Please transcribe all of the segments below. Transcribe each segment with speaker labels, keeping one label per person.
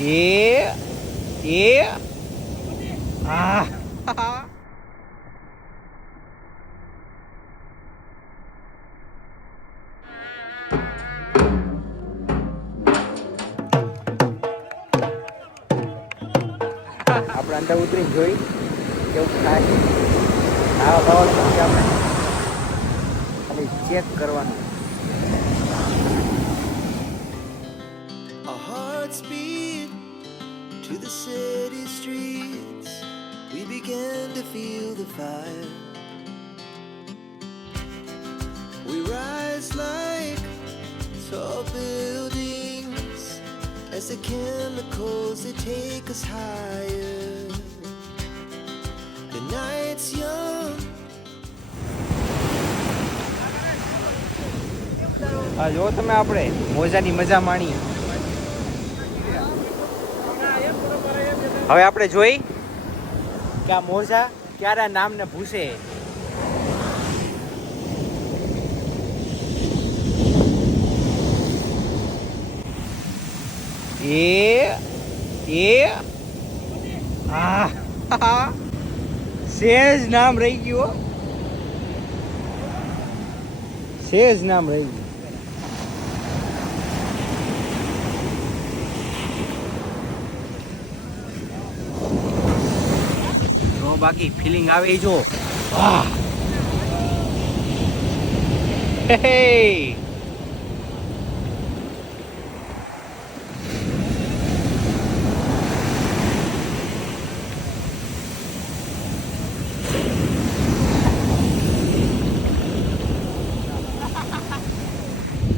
Speaker 1: એ એ, આ. આપણે અંદર ઉતરી જોઈ કેવું થાય. આવા ભાવ ખાલી ચેક કરવાનું.
Speaker 2: Our hearts beat. to the city streets. We began to feel the fire. We rise like tall buildings as the chemicals they take us higher. The night's young.
Speaker 1: આ જો તમે આપણે મોજાની મજા માણી હવે આપણે જોઈ કે આ મોજા ક્યારે નામને ભૂસે એ એ આ સેજ નામ રહી ગયું હો. સેજ નામ રહી ગયું જો બાકી ફિલિંગ આવે જો.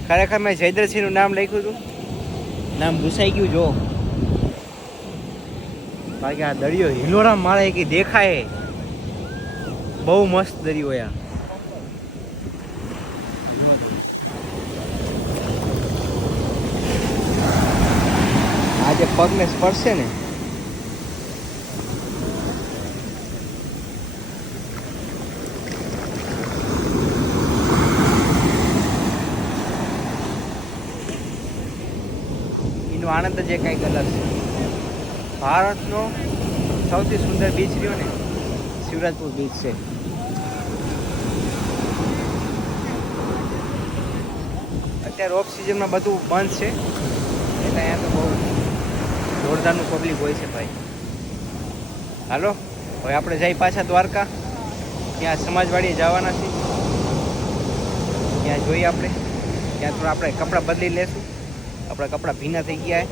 Speaker 1: ખરેખર મેં જયદ્રસિંહનું નામ લખ્યું હતું. નામ ભૂસાઈ ગયું જો. બાકી આ દરિયો હિલોરામ માળે કે દેખાય. બહુ મસ્ત દરિયો યાર આજે પગને સ્પર્શે ને. એનો આનંદ જ કંઈક અલગ છે. ભારતનો સૌથી સુંદર બીચ રહ્યો ને? શિવરાજપુર બીચ છે. અત્યારે ઓફ સિઝનમાં બધું બંધ છે. એટલે અહીંયા તો બહુ જોરદારનું પબ્લિક હોય છે ભાઈ. હાલો હવે આપણે જઈ પાછા દ્વારકા. ત્યાં સમાજવાડીએ જવાના છીએ. ત્યાં જોઈએ આપણે. ત્યાં થોડા આપણે કપડાં બદલી લેશું. આપણા કપડાં ભીના થઈ ગયા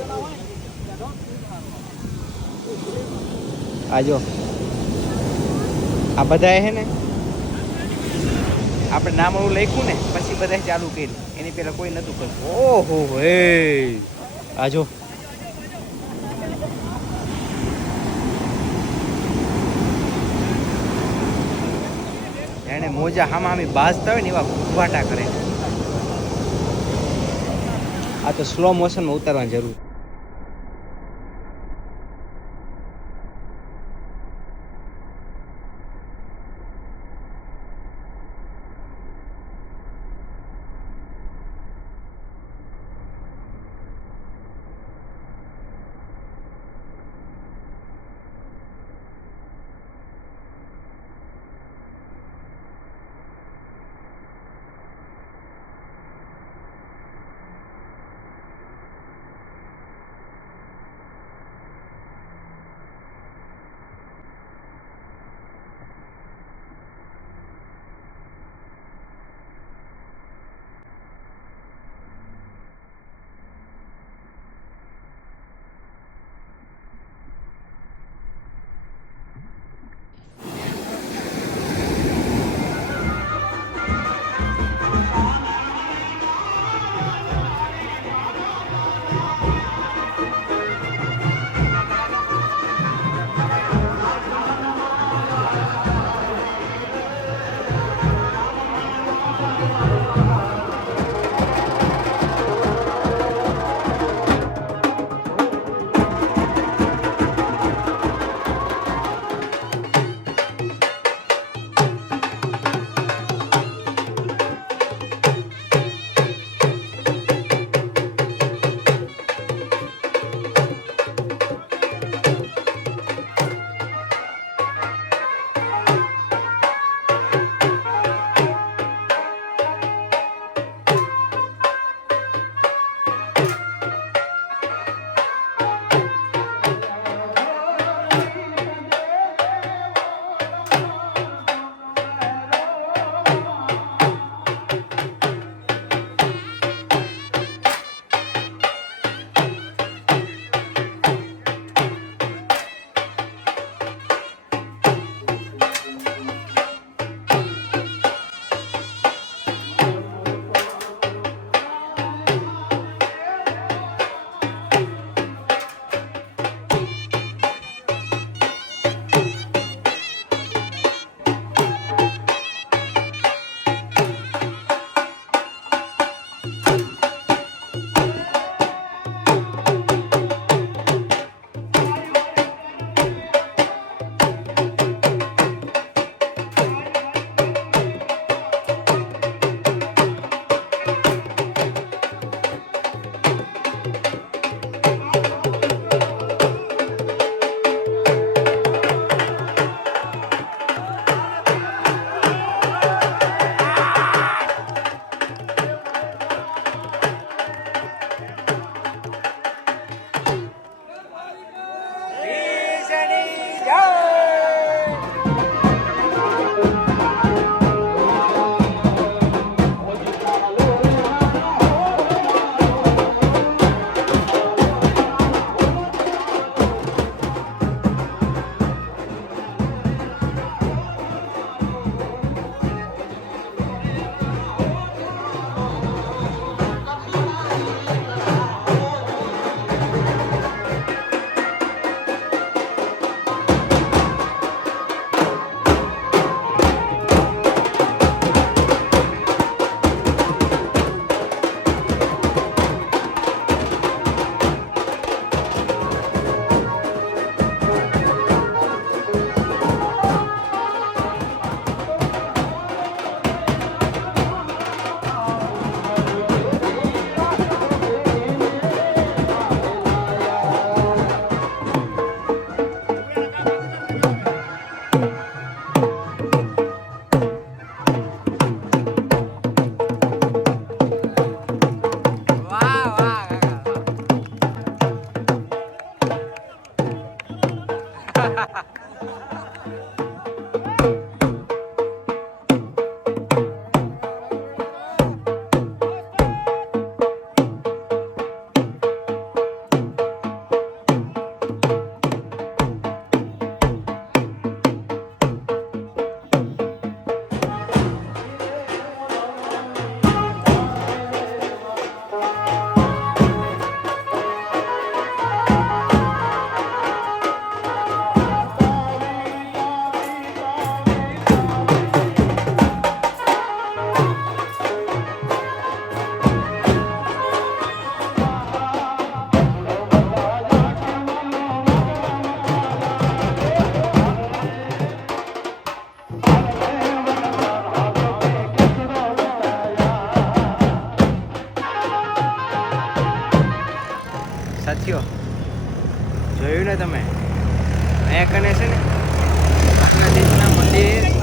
Speaker 1: છે આ બધા હે ને આપણે નામ એવું લખ્યું ને પછી બધા ચાલુ કર્યું. એની પહેલાં કોઈ નતું કરતું. ઓહો હે. આ જો એને મોજા હામા હામી બાજતા હોય ને એવા ઘૂંઘવાટા કરે. આ તો સ્લો મોશનમાં ઉતારવાની જરૂર.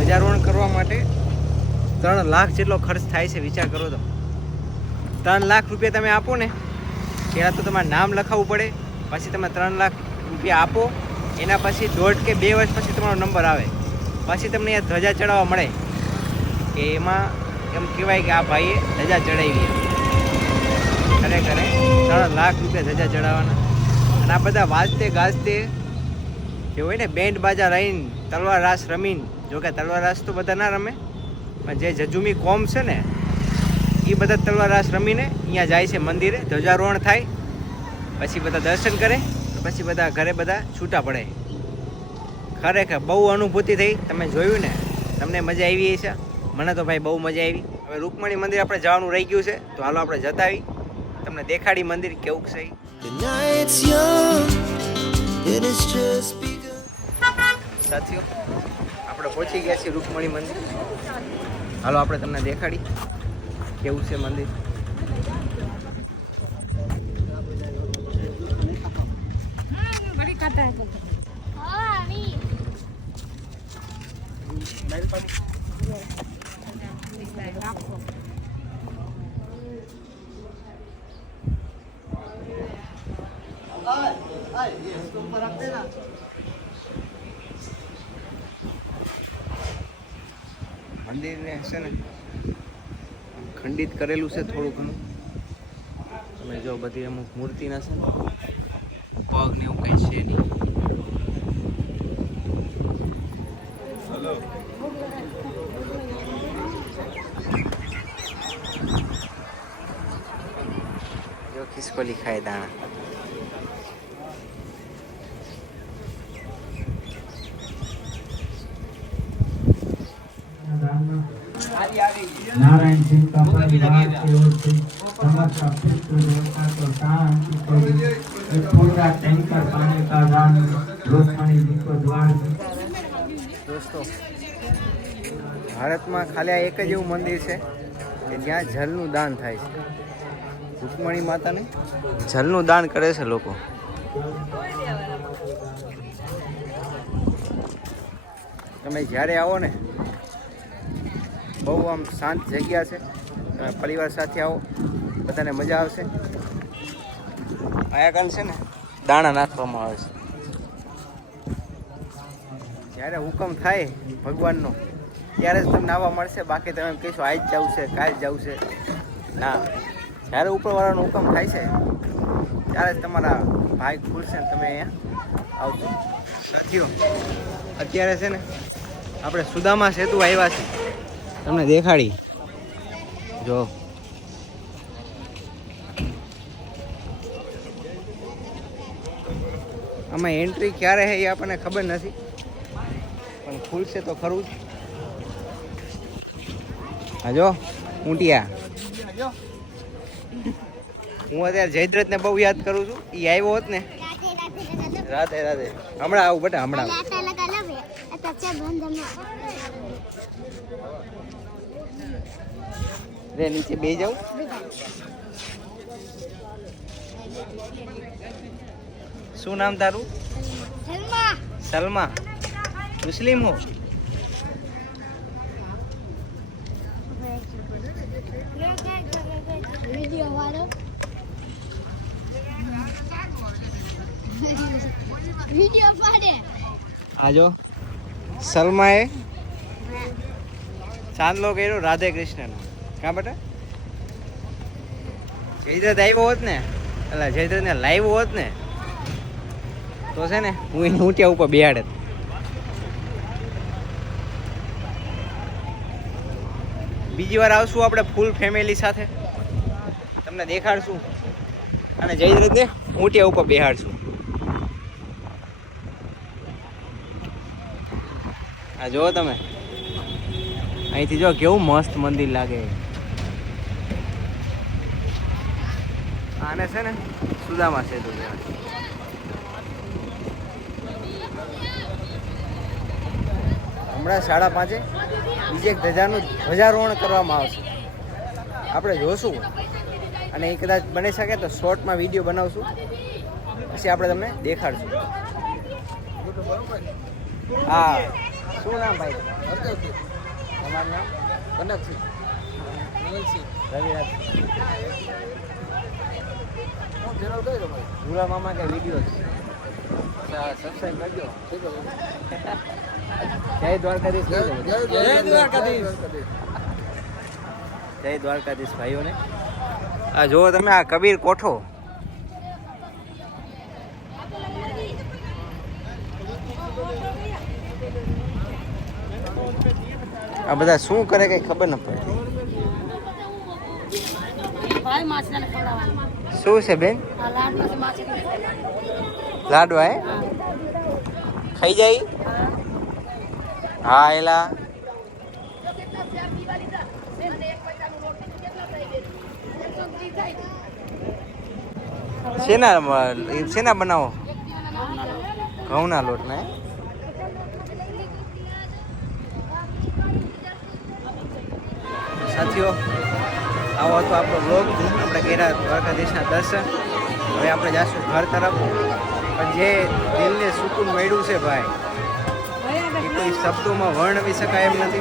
Speaker 1: ધ્વજારોહણ કરવા માટે ત્રણ લાખ જેટલો ખર્ચ થાય છે, વિચાર કરો તો. ત્રણ લાખ રૂપિયા તમે આપો ને, પહેલાં તો તમારે નામ લખાવવું પડે, પછી તમે ત્રણ લાખ રૂપિયા આપો, એના પછી દોઢ કે બે વર્ષ પછી તમારો નંબર આવે. પછી તમને અહીંયા ધ્વજા ચડાવવા મળે. કે એમાં એમ કહેવાય કે આ ભાઈએ ધજા ચડાવી. ખરેખર, ત્રણ લાખ રૂપિયા ધજા ચડાવવાના. અને આ બધા વાજતે ગાજતે જે હોય ને, બેન્ડ બાજા રહીને તલવાર રાસ રમીને. જોકે તલવાર રાસ તો બધા ના રમે, પણ જે જજુમી કોમ છે ને એ બધા તલવાર રાસ રમીને અહીંયા જાય છે મંદિરે, ધ્વજારોહણ થાય. પછી બધા દર્શન કરે પછી બધા ઘરે બધા છૂટા પડે. ખરેખર બહુ અનુભૂતિ થઈ. તમે જોયું ને, તમને મજા આવી છે? મને તો ભાઈ બહુ મજા આવી. હવે રૂકમણી મંદિર આપણે જવાનું રહી ગયું છે, તો હાલો આપણે જતા આવી તમને દેખાડી મંદિર કેવું છે?
Speaker 2: It it's just.
Speaker 1: સાથીઓ, આપણે પહોંચી ગયા છીએ રૂકમણી મંદિર હાલો, આપણે તમને દેખાડી કેવું છે મંદિર
Speaker 3: Thank
Speaker 1: you. છે ને ખંડિત કરેલું છે થોડું ઘણું. તમે જો બધી અમુક મૂર્તિના છે ને પગ ને એવું કંઈ છે નહીં. જો ખિસકોલી ખાય દાણા.
Speaker 4: नारायण सिंह का परिवार की ओर से समस्त पितृ देवता को शांति करी एक पूरा टैंकर पानी का दान रोकमणी जी को द्वार
Speaker 1: દોસ્તો ભારતમાં ખાલી આ એક જ એવું મંદિર છે કે જ્યાં જલનું દાન થાય છે રૂકમણી માતાને જલનું દાન કરે છે લોકો તમે જ્યારે આવો ને બહુ આમ શાંત જગ્યા છે. પરિવાર સાથે આવો. બધાને મજા આવશે. આયા કાન છે ને, દાણા નાખવામાં આવે છે. જ્યારે હુકમ થાય ભગવાનનો, ત્યારે જ તમને આવવા મળશે. બાકી તમે એમ કહેશો, આજ જવું છે, કાલ જવું છે. ના, જ્યારે ઉપરવાળાનો હુકમ થાય છે, ત્યારે જ તમારા ભાઈ ખુલશે ને તમે અહીંયા આવશો સાથીઓ, અત્યારે છે ને, આપણે સુદામા સેતુ આવ્યા છે તમને દેખાડી. જો. આમાં એન્ટ્રી ક્યારે છે એ આપણને ખબર નથી, પણ ખુલશે તો ખરું જ. હા જો, ઊંટિયા. હું અત્યારે જયદ્રથ ને બહુ યાદ કરું છું. એ આવ્યો હોત ને. રાધે રાધે. હમણાં આવું બેટા, હમણાં. રે નીચે બે જાઉં? શું નામ તારું? સલમા. મુસ્લિમ હો? આજો સલમાએ ચાંદલો કર્યો, રાધે કૃષ્ણનો. કા બેટા? જયદ્રથ આવ્યો હોત ને, એટલે જયદ્રથને લાવ્યો હોત ને, તો છે ને, હું એને ઊંટિયા ઉપર બેહાડે. બીજી વાર આવશું આપણે ફૂલ ફેમિલી સાથે. તમને દેખાડશું. અને જયદ્રથને ઊંટિયા ઉપર બેહાડશું. આ જુઓ તમે. અહીંથી જો કેવું મસ્ત મંદિર લાગે. આને છે ને સુદામા સેતુ કહેવાય. હમણાં સાડા પાંચે બીજે એક ધજાનું ધ્વજારોહણ કરવામાં આવશે. આપણે જોશું. અને એ કદાચ બની શકે તો શોર્ટમાં વીડિયો બનાવશું. પછી આપણે તમને દેખાડશું. હા. શું નામ ભાઈ? તમારું નામ
Speaker 5: કનકસિંહ નવલસિંહ
Speaker 1: રવિરાજ.
Speaker 5: હું ચેનલ કઈ રહ્યો ભાઈ?
Speaker 1: ભૂરા મામા કે વીડિયો સબસ્ક્રાઈબ કરજો. જય દ્વારકાધીશ
Speaker 5: જય
Speaker 1: દ્વારકાધીશ.
Speaker 5: જય
Speaker 3: જય દ્વારકાધીશ.
Speaker 1: જય દ્વારકાધીશ ભાઈઓને. આ જુઓ તમે આ કબીર કોઠો. આ બધા શું કરે કઈ ખબર ન પડે. શું છે બેન? લાડવા હે? ખાઈ જાય? હા એલા. શેના શેના બનાવો? ઘઉંના લોટના હે? સાથીઓ આવો હતો આપણો બ્લોગ આપણે કર્યા દ્વારકાધીશના દર્શન. હવે આપણે જાશું ઘર તરફ. પણ જે દિલને સુકૂન મળ્યું છે ભાઈ એ કોઈ શબ્દોમાં વર્ણવી શકાય એમ નથી.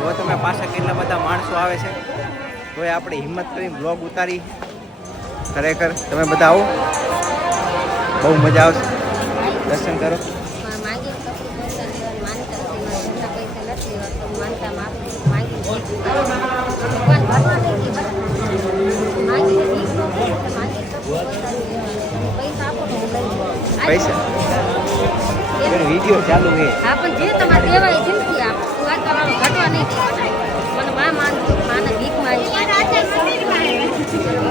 Speaker 1: જો તમે પાછા કેટલા બધા માણસો આવે છે. તોય આપણે હિંમત કરીને બ્લોગ ઉતારી. ખરેખર તમે બધા આવો. બહુ મજા આવશે. દર્શન કરો.
Speaker 6: પૈસા.
Speaker 1: વીડિયો ચાલુ છે.
Speaker 6: હા પણ જે તમારે દેવાય જિંદગી આપ વાત આ ઘટવા નહીં મને માં માનતું માને ભીખ માંગી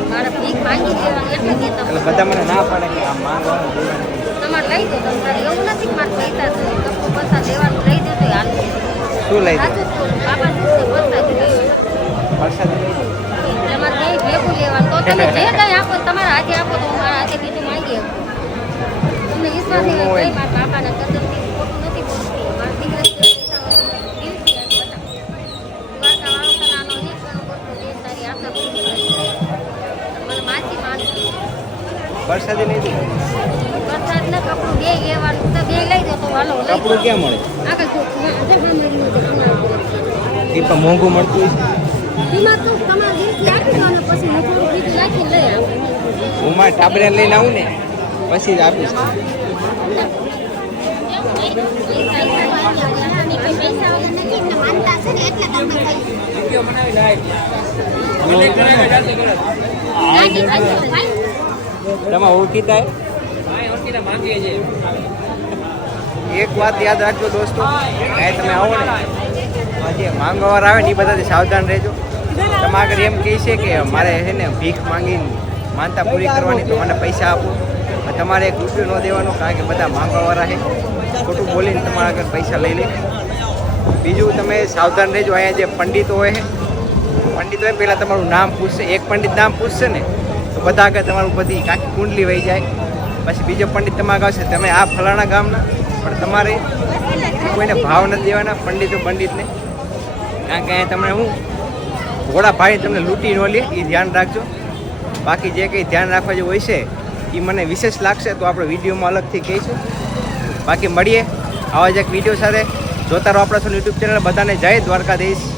Speaker 6: મારે ભીખ માંગી લેવાની એટલે તમે
Speaker 1: બધા મને ના પાડે કે આ માંગવાનું દેવાનું
Speaker 6: તમારે લઈ દો તમે તારે એવું નથી મારે પૈસા છે. તમને પૈસા દેવાનું લઈ દો તો હાલ
Speaker 1: શું લઈ દે.
Speaker 6: બાબા.
Speaker 1: વરસાદ
Speaker 6: તમારે કઈ ભેગું લેવાનું. તો તમે જે કઈ આપો તમારા હાથે આપો તો હું કપડું
Speaker 1: ક્યાં મળે. એ પણ મોંઘું મળતું
Speaker 6: હું
Speaker 1: મારા ટાબરે લઈને આવું ને પછી જ આપીશ. તમે ઓળખીતા? હે? એક વાત યાદ રાખજો દોસ્તો, કાંઈ તમે આવો ને જે માંગવાર આવે ને એ બધાથી સાવધાન રહેજો. તમે આગળ એમ કહે છે કે મારે છે ને ભીખ માંગીને માનતા પૂરી કરવાની, તો મને પૈસા આપો. તમારે એક રૂપિયો ન દેવાનો, કારણ કે બધા માંગવાવાળા છે. ખોટું બોલીને તમારા આગળ પૈસા લઈ લે. બીજું તમે સાવધાન રહેજો, અહીંયા જે પંડિતો હોય પંડિતો પહેલાં તમારું નામ પૂછશે. એક પંડિત નામ પૂછશે ને, તો બધા આગળ તમારું બધી આખી કુંડલી વહી જાય. પછી બીજો પંડિત તમારા આવશે. તમે આ ફલાણા ગામના પણ તમારે કોઈને ભાવ નથી દેવાના, પંડિતો, પંડિતને. કારણ કે તમને હું ઘોડા ભાઈ તમને લૂંટી ન લે, એ ધ્યાન રાખજો. બાકી જે કંઈ ધ્યાન રાખવા જેવું હોય છે, એ મને વિશેષ લાગશે તો આપણે વિડીયોમાં અલગથી કહીશું. બાકી મળીએ. આવા જ એક વીડિયો સાથે. જોતા રહો આપણા યુટ્યુબ ચેનલ બધાને જય દ્વારકાધીશ.